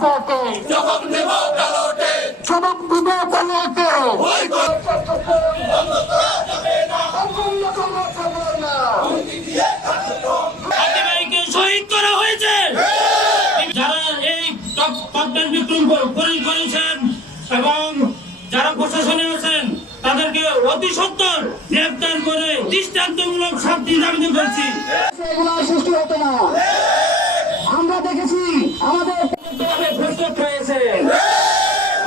ব্যাপকে জবাব দেব ব্যালটে জবাব দিব ব্যালটে ভয় বন্ধ করা যাবে না বন্ধ করা যাবে না। দুর্নীতি দিয়ে কার্যক্রম ভাইকে শহীদ করা হয়েছে যারা এই ককটেল বিক্রম করেছেন এবং যারা প্রশাসনে আছেন তাদেরকে অতি সত্বর গ্রেফতার করে দৃষ্টান্তমূলক শাস্তি দাবি করছি। এগুলো সৃষ্টি হতো না। আমরা দেখেছি আমাদের প্রস্তুত হয়েছে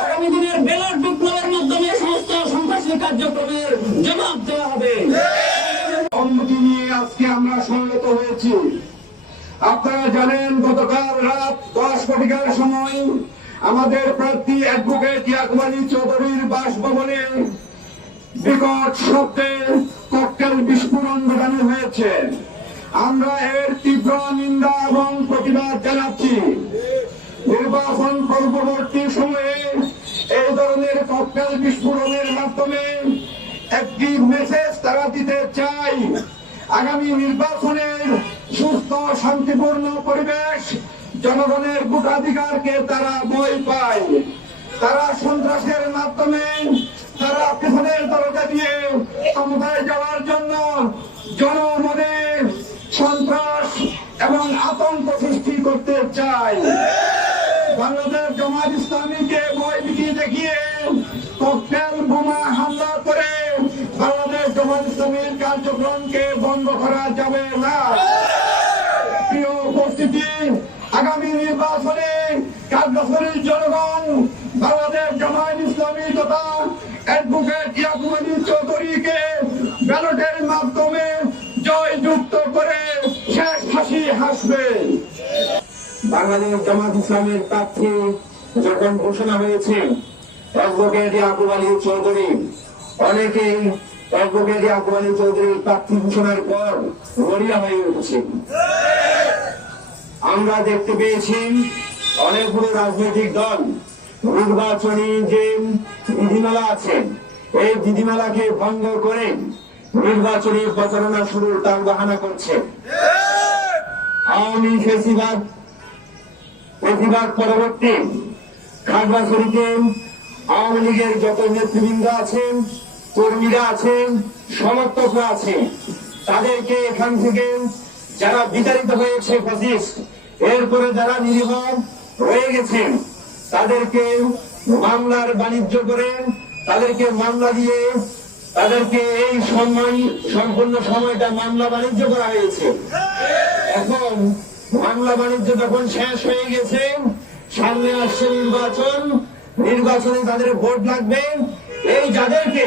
আগামী দিনের ব্যালট বিপ্লবের মাধ্যমে সমস্ত সন্ত্রাসী কার্যক্রমের জবাব দেওয়া হবে। অনুমতি নিয়ে আজকে আমরা সমবেত হয়েছি। আপনারা জানেন গতকাল রাত 10 ঘটিকার সময় আমাদের প্রার্থী অ্যাডভোকেট ইয়াকুব আলী চৌধুরীর বাসভবনে বিকট শব্দে ককটেল বিস্ফোরণ ঘটানো হয়েছে। আমরা এর তীব্র নিন্দা এবং প্রতিবাদ জানাচ্ছি। নির্বাচন পূর্ববর্তী সময়ে এই ধরনের ককটেল বিস্ফোরণের মাধ্যমে একটি মেসেজ তারা দিতে চাই, আগামী নির্বাচনের সুস্থ শান্তিপূর্ণ পরিবেশ, জনগণের ভোটাধিকারকে তারা ভয় পায়। তারা সন্ত্রাসের মাধ্যমে তারা পিছনের দরজা দিয়ে ক্ষমতায় যাওয়ার জন্য জনমনে সন্ত্রাস এবং আতঙ্ক সৃষ্টি করতে চায়। বাংলাদেশ জামাত ইসলামীকে ভয় ভীতি দেখিয়ে ককটেল বোমা হামলা করে বাংলাদেশ জামাত ইসলামীর কার্যক্রমকে বন্ধ করা যাবে না। প্রিয় উপস্থিতি, আগামী নির্বাচনে খাগড়াছড়ির জনগণ বাংলাদেশ জামাত ইসলামী তথা অ্যাডভোকেট ইয়াকুব আলী চৌধুরীকে ব্যালটের মাধ্যমে জয়যুক্ত করে শেষ হাসি হাসবে। বাংলাদেশ জামাত ইসলামের প্রার্থী যখন ঘোষণা হয়েছে অ্যাডভোকেট ইয়াকুব আলী চৌধুরী, অনেকেই অ্যাডভোকেট ইয়াকুব আলী চৌধুরীর প্রার্থী ঘোষণার পর মরিয়া হয়ে উঠেছে। আমরা দেখতে পেয়েছি অনেকগুলো রাজনৈতিক দল নির্বাচনী যে বিধিমালা আছে এই বিধিমালাকে ভঙ্গ করে নির্বাচনী প্রচারণা শুরুর টালবাহানা করছে। আওয়ামী ফেসিবাদ পরবর্তী খাগড়াছড়িতে আওয়ামী লীগের যত নেতৃবৃন্দ আছেন, কর্মীরা আছেন, সমর্থকরা আছে, তাদেরকে এখান থেকে যারা বিতাড়িত হয়েছে ফ্যাসিস্ট, এরপরে যারা নিরীহ রয়ে গেছেন তাদেরকে মামলার বাণিজ্য করে তাদেরকে মামলা দিয়ে তাদেরকে এই সম্পূর্ণ সময়টা মামলা বাণিজ্য করা হয়েছে। এখন মামলা বাণিজ্য যখন শেষ হয়ে গেছে, সামনে আসছে নির্বাচনে তাদের ভোট লাগবে। এই যাদেরকে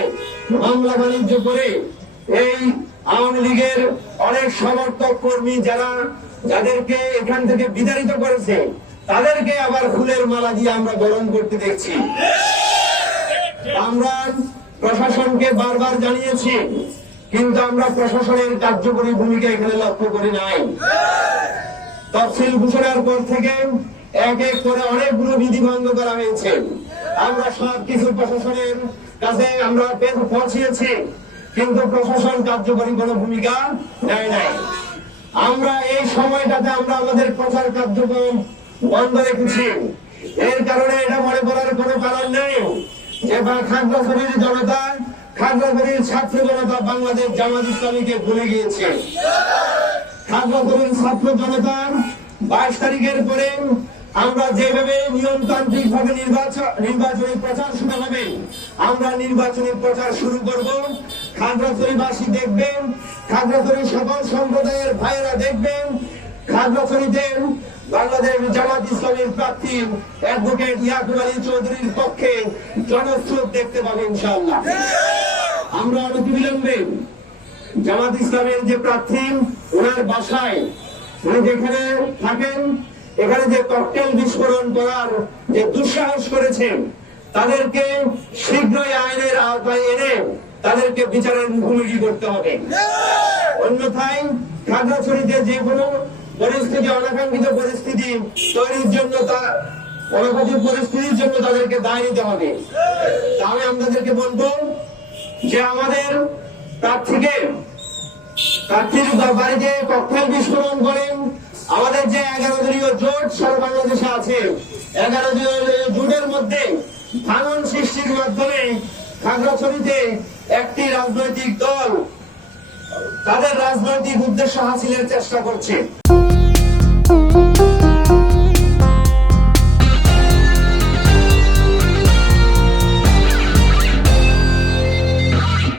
মামলা বাণিজ্য করে এই আওয়ামী লীগের অনেক সমর্থক কর্মী যাদেরকে এখান থেকে বিতাড়িত করেছে তাদেরকে আবার ফুলের মালা দিয়ে আমরা বরণ করতে দেখছি। আমরা প্রশাসনকে বারবার জানিয়েছি, কিন্তু আমরা প্রশাসনের কার্যকরী ভূমিকা এখানে লক্ষ্য করি নাই। তফসিল ঘোষণার পর থেকে এক এক করে অনেকগুলো বিধি ভঙ্গ করা হয়েছে। আমরা সবকিছু প্রশাসনের কাছে আমরা পৌঁছিয়েছি, কিন্তু প্রশাসন কার্যকরী কোনো ভূমিকা নেয় নাই। আমরা এই সময়টাতে আমরা আমাদের প্রচার কার্যক্রম বন্ধ রেখেছি। এর কারণে এটা মনে করার কোনো কারণ নেই যে খাগড়াছড়ির জনতা, খাগড়াছড়ির ছাত্র জনতা বাংলাদেশ জামাত ইসলামীকে ভুলে গিয়েছে। খাগড়াছড়ির ছাত্র জনতার 22 তারিখের পরে আমরা যেভাবে নিয়মতান্ত্রিক ভাবে নির্বাচনী প্রচার শুরু হবে, আমরা নির্বাচনী প্রচার শুরু করব। খাগড়াছড়িবাসী দেখবেন, খাগড়াছড়ির সকল সম্প্রদায়ের ভাইয়েরা দেখবেন, খাগড়াছড়িতে বাংলাদেশ জামাত ইসলামের প্রার্থী অ্যাডভোকেট ইয়াকুব আলী চৌধুরীর পক্ষে জনস্রোত দেখতে পাবেন ইনশাআল্লাহ। আমরা অতি বিলম্বে জামাত ইসলামের যে প্রার্থী ওনার বাসায় উনি যেখানে থাকেন এখানে যে ককটেল বিস্ফোরণ করার যে দুঃসাহস করেছেন তাদেরকে শীঘ্রই আইনের আওতায় এনে তাদেরকে বিচারের মুখোমুখি করতে হবে। অন্যথায় খাগড়াছড়িতে যে কোনো পরিস্থিতি, অনাকাঙ্ক্ষিত পরিস্থিতি তৈরির জন্য পরিস্থিতির জন্য তাদেরকে দায় নিতে হবে। তাহলে আমাদেরকে বলবো যে আমাদের প্রার্থীর বাড়িতে ককটেল বিস্ফোরণ করেন, আমাদের যে 11 দলীয় জোট সারা বাংলাদেশে আছে, 11 দলীয় জোটের মধ্যে ভাঙন সৃষ্টির মাধ্যমে খাগড়াছড়িতে একটি রাজনৈতিক দল তাদের রাজনৈতিক উদ্দেশ্য হাসিলের চেষ্টা করছে।